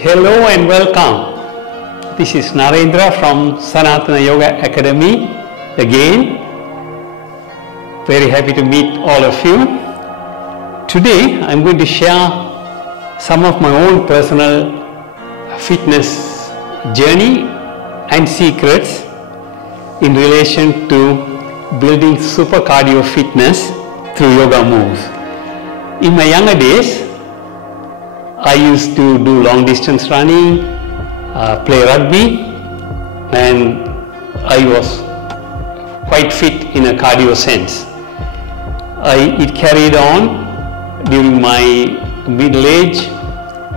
Hello and welcome. This is Narendra from Sanatana Yoga Academy again. Very happy to meet all of you. Today I'm going to share some of my own personal fitness journey and secrets in relation to building super cardio fitness through yoga moves. In my younger days, I used to do long distance running, play rugby, and I was quite fit in a cardio sense. It carried on during my middle age,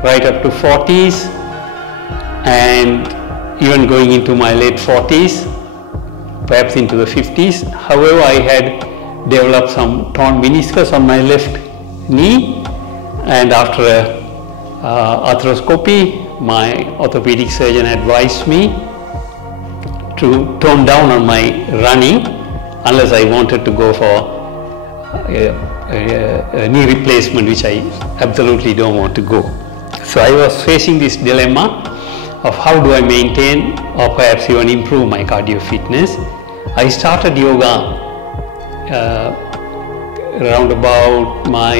right up to 40s, and even going into my late 40s, perhaps into the 50s. However, I had developed some torn meniscus on my left knee, and after a arthroscopy, my orthopedic surgeon advised me to tone down on my running unless I wanted to go for a knee replacement, which I absolutely don't want to go. So I was facing this dilemma of how do I maintain or perhaps even improve my cardio fitness. I started yoga around about my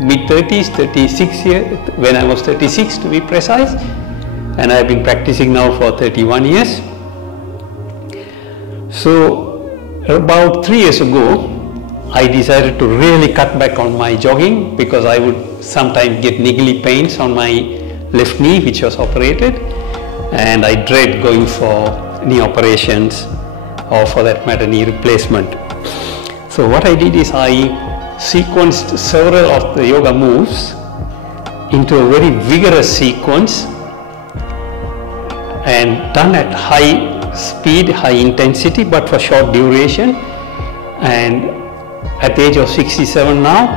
mid-30s, 36 years, when I was 36 to be precise, and I've been practicing now for 31 years. So about 3 years ago, I decided to really cut back on my jogging because I would sometimes get niggly pains on my left knee, which was operated, and I dread going for knee operations or for that matter knee replacement. So what I did is I sequenced several of the yoga moves into a very vigorous sequence and done at high speed, high intensity, but for short duration. And at the age of 67 now,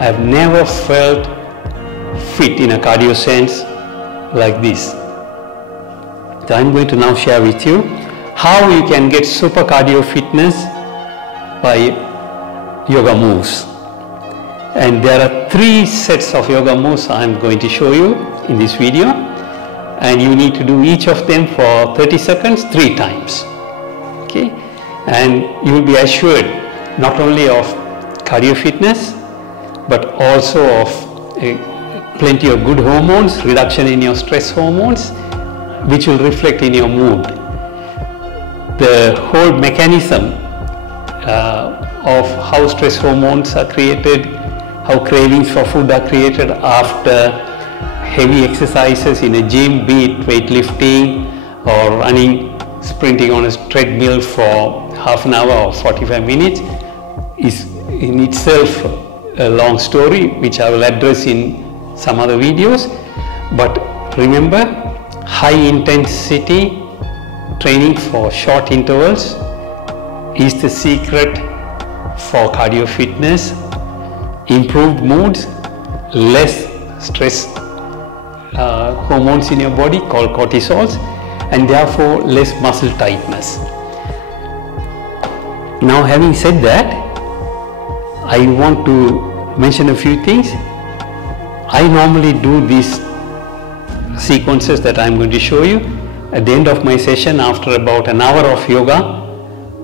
I have never felt fit in a cardio sense like this. So I'm going to now share with you how you can get super cardio fitness by yoga moves. And there are 3 sets of yoga moves I'm going to show you in this video, and you need to do each of them for 30 seconds 3 times. Okay, and you will be assured not only of cardio fitness but also of plenty of good hormones, reduction in your stress hormones, which will reflect in your mood. The whole mechanism of how stress hormones are created, how cravings for food are created after heavy exercises in a gym, be it weightlifting or running, sprinting on a treadmill for half an hour or 45 minutes, is in itself a long story which I will address in some other videos. But remember, high intensity training for short intervals is the secret for cardio fitness. Improved moods, less stress hormones in your body called cortisols, and therefore less muscle tightness. Now, having said that, I want to mention a few things. I normally do these sequences that I'm going to show you at the end of my session after about an hour of yoga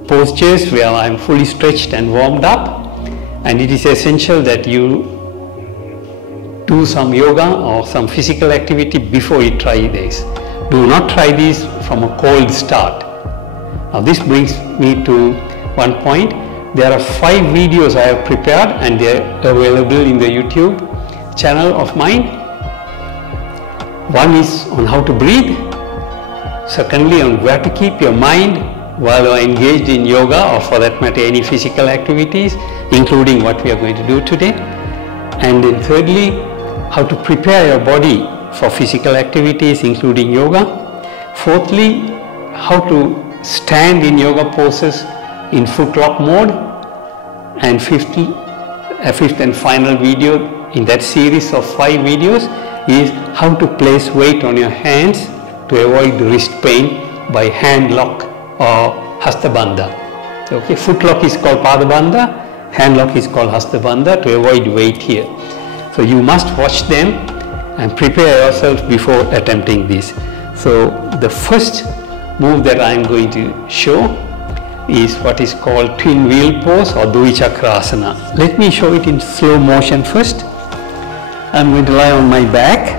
postures where I'm fully stretched and warmed up. And it is essential that you do some yoga or some physical activity before you try this. Do not try this from a cold start. Now this brings me to one point. There are 5 videos I have prepared and they are available in the YouTube channel of mine. One is on how to breathe. Secondly, on where to keep your mind while you are engaged in yoga or for that matter any physical activities, including what we are going to do today. And then thirdly, how to prepare your body for physical activities including yoga. Fourthly, how to stand in yoga poses in footlock mode. And fifthly, a fifth and final video in that series of 5 videos is how to place weight on your hands to avoid wrist pain by hand lock or hastabandha. Okay, footlock is called padabandha, hand lock is called hastabandha to avoid weight here. So you must watch them and prepare yourself before attempting this. So the first move that I am going to show is what is called twin wheel pose or Dvichakrasana. Let me show it in slow motion first. I am going to lie on my back,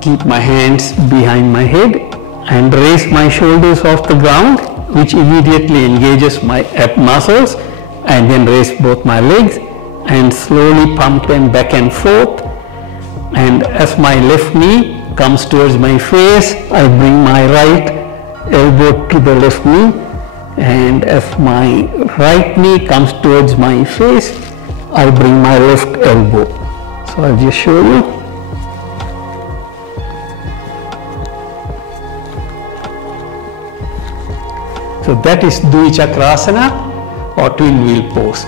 keep my hands behind my head and raise my shoulders off the ground, which immediately engages my ab muscles, and then raise both my legs and slowly pump them back and forth. And as my left knee comes towards my face, I bring my right elbow to the left knee, and as my right knee comes towards my face, I bring my left elbow. So I'll just show you. So that is Dvichakrasana or twin wheel pose.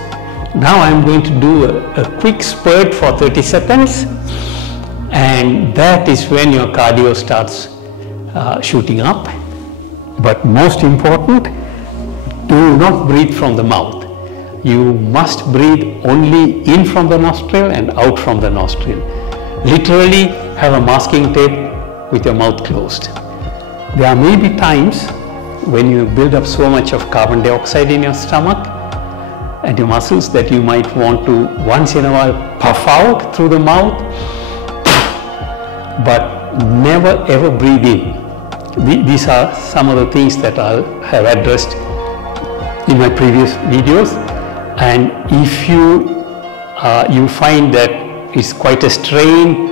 Now I am going to do a quick spurt for 30 seconds, and that is when your cardio starts shooting up. But most important, do not breathe from the mouth. You must breathe only in from the nostril and out from the nostril. Literally have a masking tape with your mouth closed. There may be times when you build up so much of carbon dioxide in your stomach and your muscles that you might want to once in a while puff out through the mouth, but never ever breathe in. These are some of the things that I have addressed in my previous videos, and if you find that it's quite a strain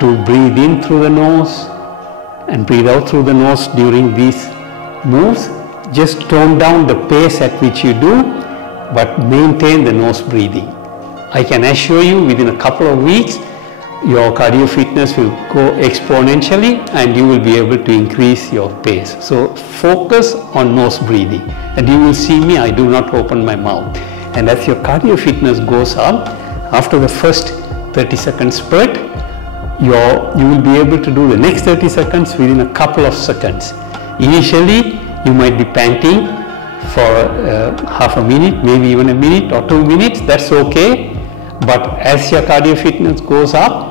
to breathe in through the nose and breathe out through the nose during these moves, just tone down the pace at which you do, but maintain the nose breathing. I can assure you within a couple of weeks your cardio fitness will go exponentially and you will be able to increase your pace. So focus on nose breathing, and you will see me, I do not open my mouth. And as your cardio fitness goes up, after the first 30 second spurt, you will be able to do the next 30 seconds within a couple of seconds. Initially, you might be panting for half a minute, maybe even a minute or 2 minutes, that's okay. But as your cardio fitness goes up,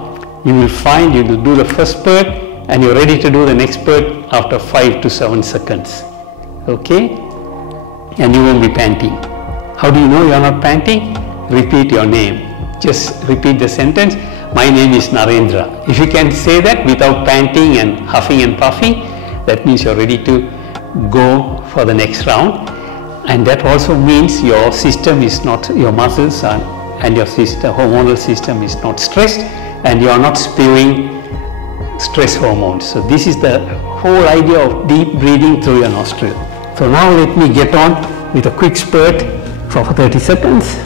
you will find you will do the first spurt and you're ready to do the next spurt after 5 to 7 seconds. Okay? And you won't be panting. How do you know you're not panting? Repeat your name. Just repeat the sentence, my name is Narendra. If you can say that without panting and huffing and puffing, that means you're ready to go for the next round. And that also means your system is not, your muscles and your system, hormonal system is not stressed, and you are not spewing stress hormones. So this is the whole idea of deep breathing through your nostril. So now let me get on with a quick spurt for 30 seconds.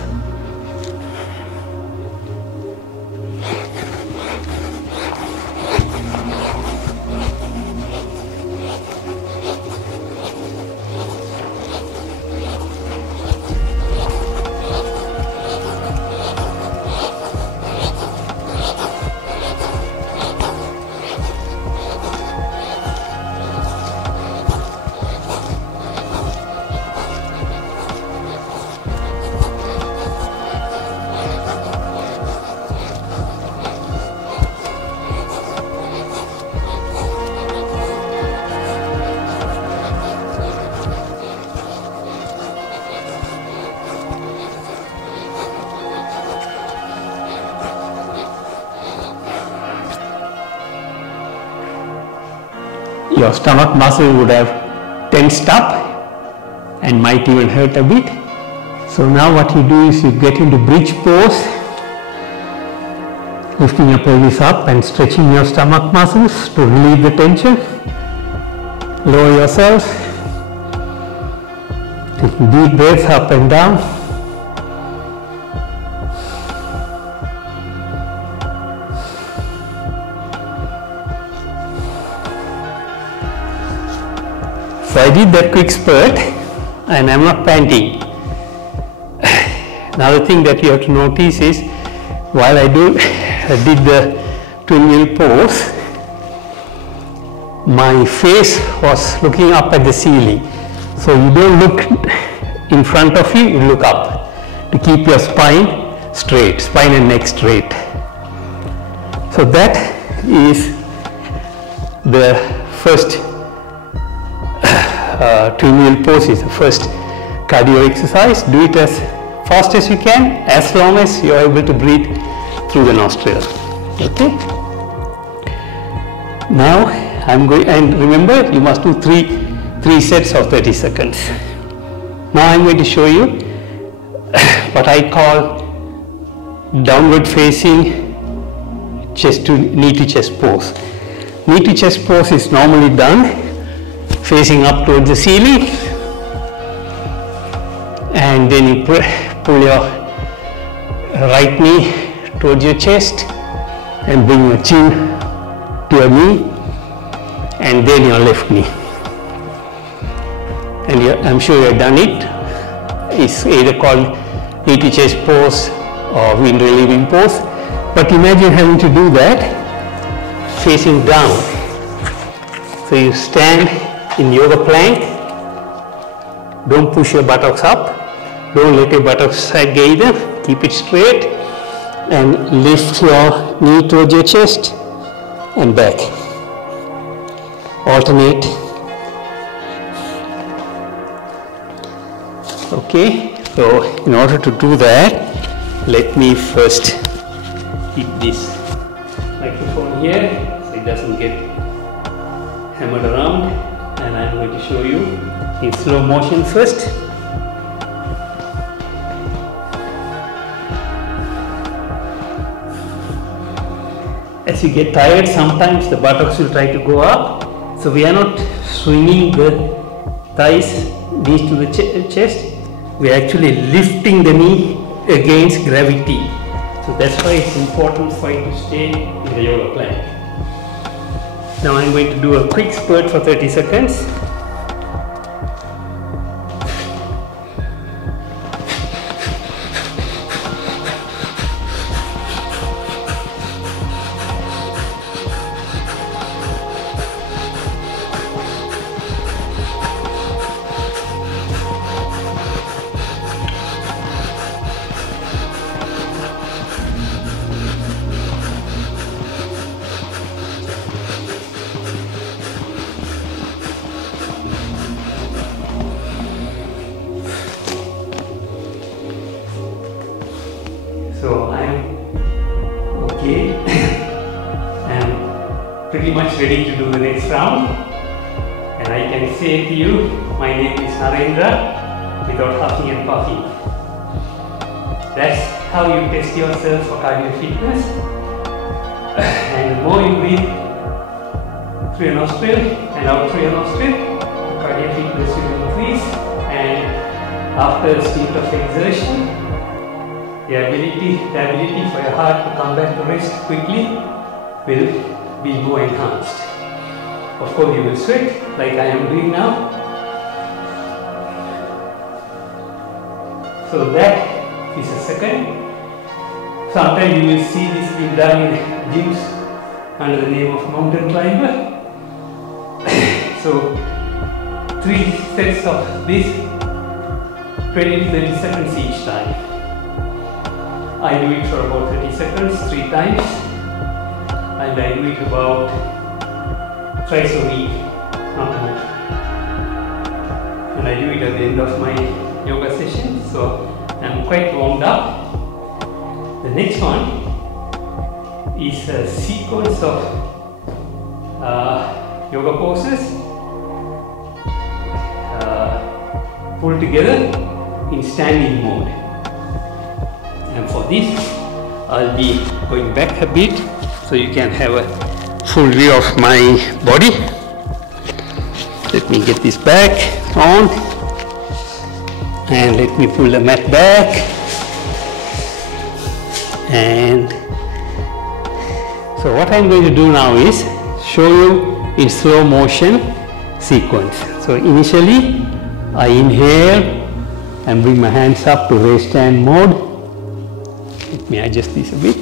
Your stomach muscle would have tensed up and might even hurt a bit. So now what you do is you get into bridge pose, lifting your pelvis up and stretching your stomach muscles to relieve the tension. Lower yourself, taking deep breaths up and down. So I did that quick spurt and I'm not panting. Another thing that you have to notice is while I did the twin wheel pose, my face was looking up at the ceiling. So you don't look in front of you, you look up to keep your spine straight, spine and neck straight. So that is the first two-wheel pose, is the first cardio exercise. Do it as fast as you can, as long as you are able to breathe through the nostril. Okay. Now I'm going, and remember, you must do three sets of 30 seconds. Now I'm going to show you what I call downward facing chest to knee to chest pose. Knee to chest pose is normally done facing up towards the ceiling, and then you pull your right knee towards your chest and bring your chin to your knee, and then your left knee. And I'm sure you have done it. It's either called knee to chest pose or wind relieving pose. But imagine having to do that facing down. So you stand in yoga plank. Don't push your buttocks up. Don't let your buttocks sag either. Keep it straight and lift your knee towards your chest and back. Alternate. Okay, so in order to do that, let me first keep this microphone here so it doesn't get hammered around, and I'm going to show you in slow motion first. As you get tired, sometimes the buttocks will try to go up, so we are not swinging the thighs, knees to the chest. We are actually lifting the knee against gravity. So that's why it's important for you to stay in the yoga plank. Now I'm going to do a quick spurt for 30 seconds. So I'm okay. I'm pretty much ready to do the next round, and I can say to you, my name is Narendra, without huffing and puffing. That's how you test yourself for cardio fitness. And the more you breathe through your nostril and out through your nostril, the cardio fitness will increase, and after a state of exertion, the ability for your heart to come back to rest quickly will be more enhanced. Of course, you will sweat like I am doing now. So that is a second. Sometimes you will see this being done in gyms under the name of mountain climber. So 3 sets of this, 20 to 30 seconds each time. I do it for about 30 seconds, 3 times, and I do it about thrice a week, not more. And I do it at the end of my yoga session, so I'm quite warmed up. The next one is a sequence of yoga poses pulled together in standing mode. And for this, I'll be going back a bit so you can have a full view of my body. Let me get this back on, and let me pull the mat back, and so what I'm going to do now is show you in slow motion sequence. So initially I inhale and bring my hands up to raised hand mode. Let me adjust this a bit.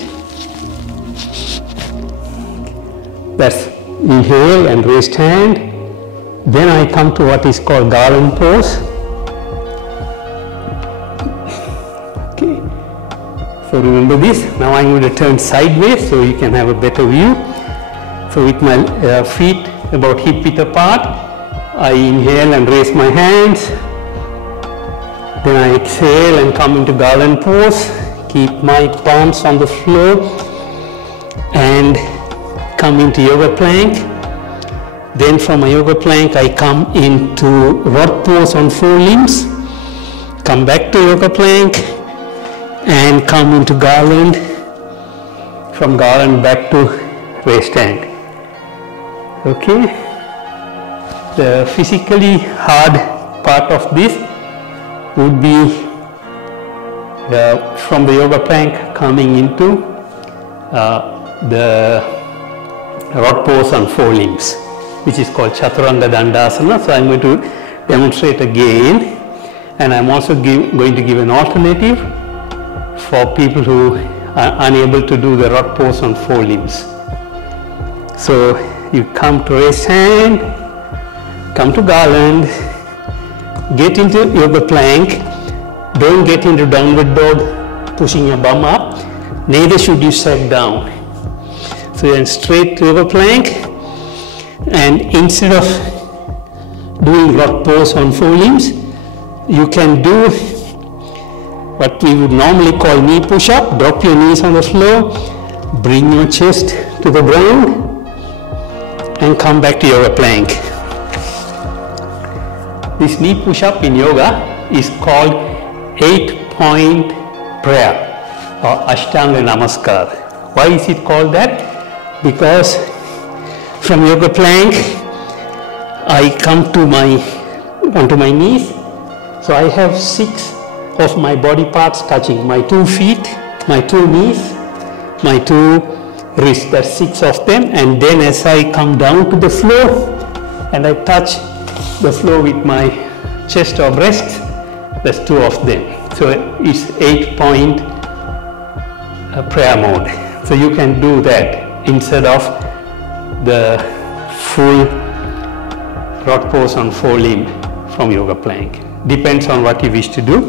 That's inhale and raised hand. Then I come to what is called garland pose. Okay. So remember this. Now I'm going to turn sideways so you can have a better view. So with my feet about hip width apart, I inhale and raise my hands. Then I exhale and come into garland pose. Keep my palms on the floor and come into yoga plank. Then from a yoga plank I come into rod pose on forelimbs. Come back to yoga plank and come into garland. From garland back to raised hand. Okay. The physically hard part of this would be from the yoga plank coming into the rod pose on forelimbs, which is called Chaturanga Dandasana. So I'm going to demonstrate again, and I'm also going to give an alternative for people who are unable to do the rod pose on forelimbs. So you come to raised hand, come to garland, get into yoga plank. Don't get into downward dog, pushing your bum up. Neither should you sag down. So you're in straight yoga plank, and instead of doing rod pose on forelimbs, you can do what we would normally call knee push-up. Drop your knees on the floor, bring your chest to the ground, and come back to yoga plank. This knee push-up in yoga is called 8-point prayer or Ashtanga Namaskar. Why is it called that? Because from yoga plank I come to onto my knees. So I have 6 of my body parts touching: my 2 feet, my 2 knees, my 2 wrists. That's 6 of them. And then as I come down to the floor and I touch the floor with my chest or breast, that's 2 of them. So it's 8-point prayer mode. So you can do that instead of the full rod pose on forelimb from yoga plank. Depends on what you wish to do.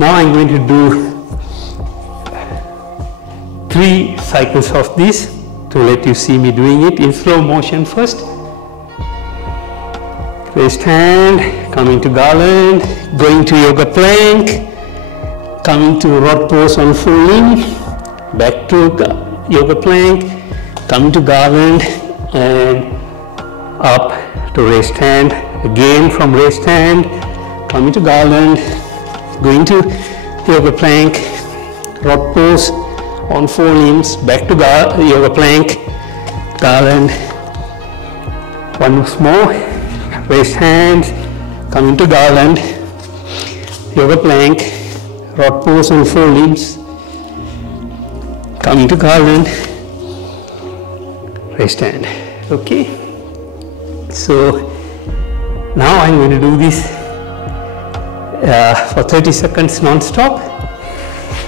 Now I'm going to do 3 cycles of this to let you see me doing it in slow motion first. Raised hand, coming to garland, going to yoga plank, coming to rod pose on forelimb, back to yoga plank, coming to garland, and up to raised hand. Again from raised hand, coming to garland, going to yoga plank, rod pose on forelimbs, back to yoga plank, garland. Once more. Raised hands, coming to garland, yoga plank, rod pose on forelimbs, coming to garland, raised hand. Okay. So now I'm going to do this for 30 seconds non-stop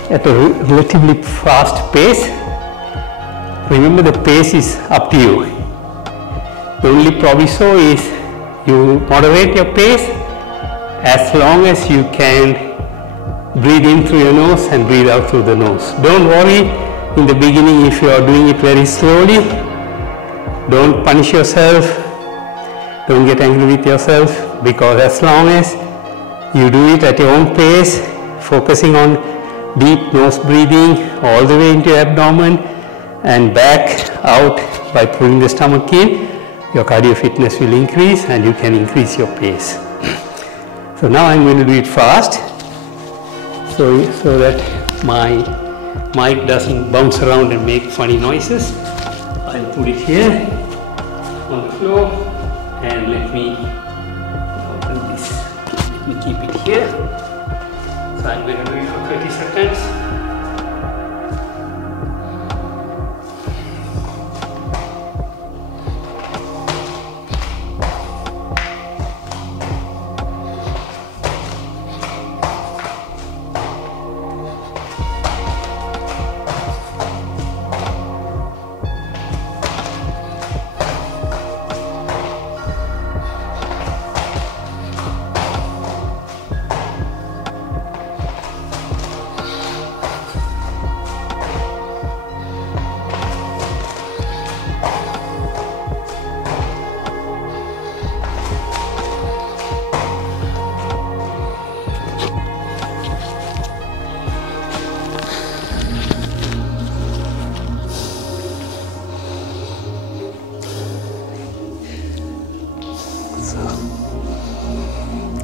at a relatively fast pace. Remember, the pace is up to you. The only proviso is you moderate your pace as long as you can breathe in through your nose and breathe out through the nose. Don't worry in the beginning if you are doing it very slowly. Don't punish yourself. Don't get angry with yourself, because as long as you do it at your own pace, focusing on deep nose breathing all the way into your abdomen and back out by pulling the stomach in, your cardio fitness will increase and you can increase your pace. So now I'm going to do it fast so that my mic doesn't bounce around and make funny noises. I'll put it here on the floor and let me open this. Let me keep it here. So I'm going to do it for 30 seconds.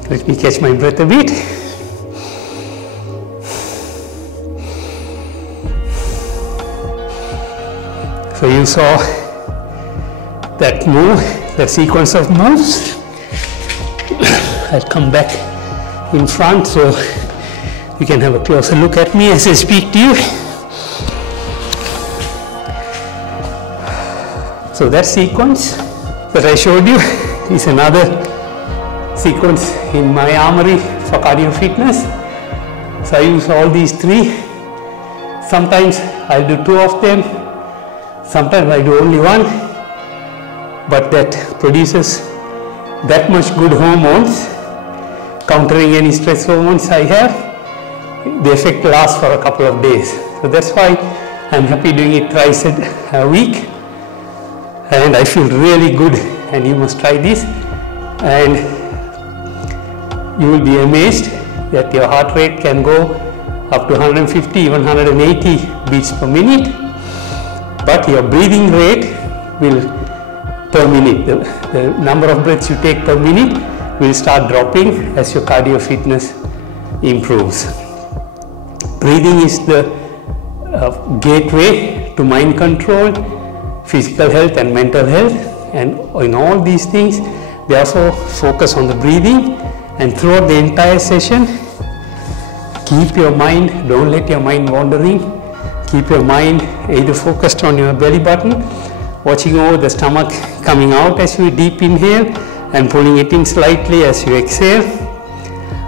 Let me catch my breath a bit. So you saw that move, that sequence of moves. I'll come back in front so you can have a closer look at me as I speak to you. So that sequence that I showed you is another sequence in my armory for cardio fitness. So I use all these three. Sometimes I'll do two of them, sometimes I do only one, but that produces that much good hormones, countering any stress hormones I have. The effect lasts for a couple of days. So that's why I'm happy doing it thrice a week. And I feel really good, and you must try this, and you will be amazed that your heart rate can go up to 150, even 180 beats per minute, but your breathing rate will per minute, the number of breaths you take per minute will start dropping as your cardio fitness improves. Breathing is the gateway to mind control, physical health and mental health, and in all these things they also focus on the breathing. And throughout the entire session, keep your mind, don't let your mind wandering, keep your mind either focused on your belly button, watching over the stomach coming out as you deep inhale and pulling it in slightly as you exhale,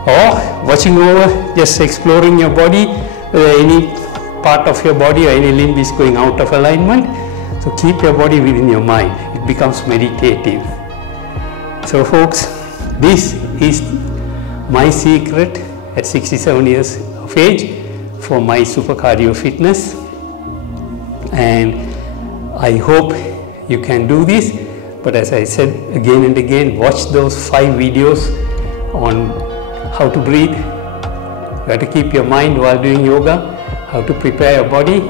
or watching over, just exploring your body, whether any part of your body or any limb is going out of alignment. So keep your body within your mind, it becomes meditative. So folks, this is my secret at 67 years of age for my super cardio fitness, and I hope you can do this. But as I said again and again, watch those 5 videos on how to breathe, how to keep your mind while doing yoga, how to prepare your body,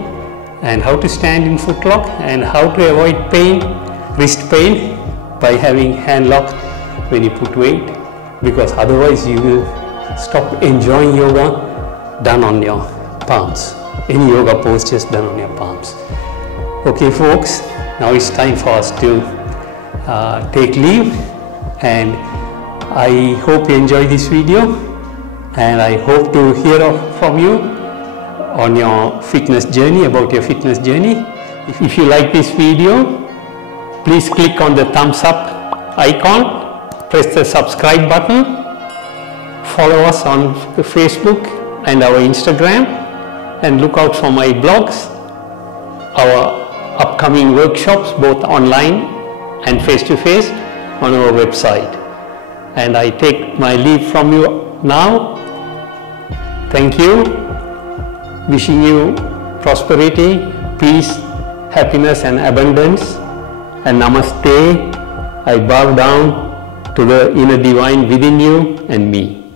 and how to stand in foot lock, and how to avoid pain, wrist pain, by having hand lock when you put weight, because otherwise you will stop enjoying yoga done on your palms, any yoga pose just done on your palms. Okay folks, now it's time for us to take leave, and I hope you enjoy this video, and I hope to hear from you on your fitness journey, about your fitness journey. If you like this video, please click on the thumbs up icon, press the subscribe button, follow us on Facebook and our Instagram, and look out for my blogs, our upcoming workshops both online and face-to-face on our website. And I take my leave from you now. Thank you. Wishing you prosperity, peace, happiness and abundance, and namaste. I bow down to the inner divine within you and me.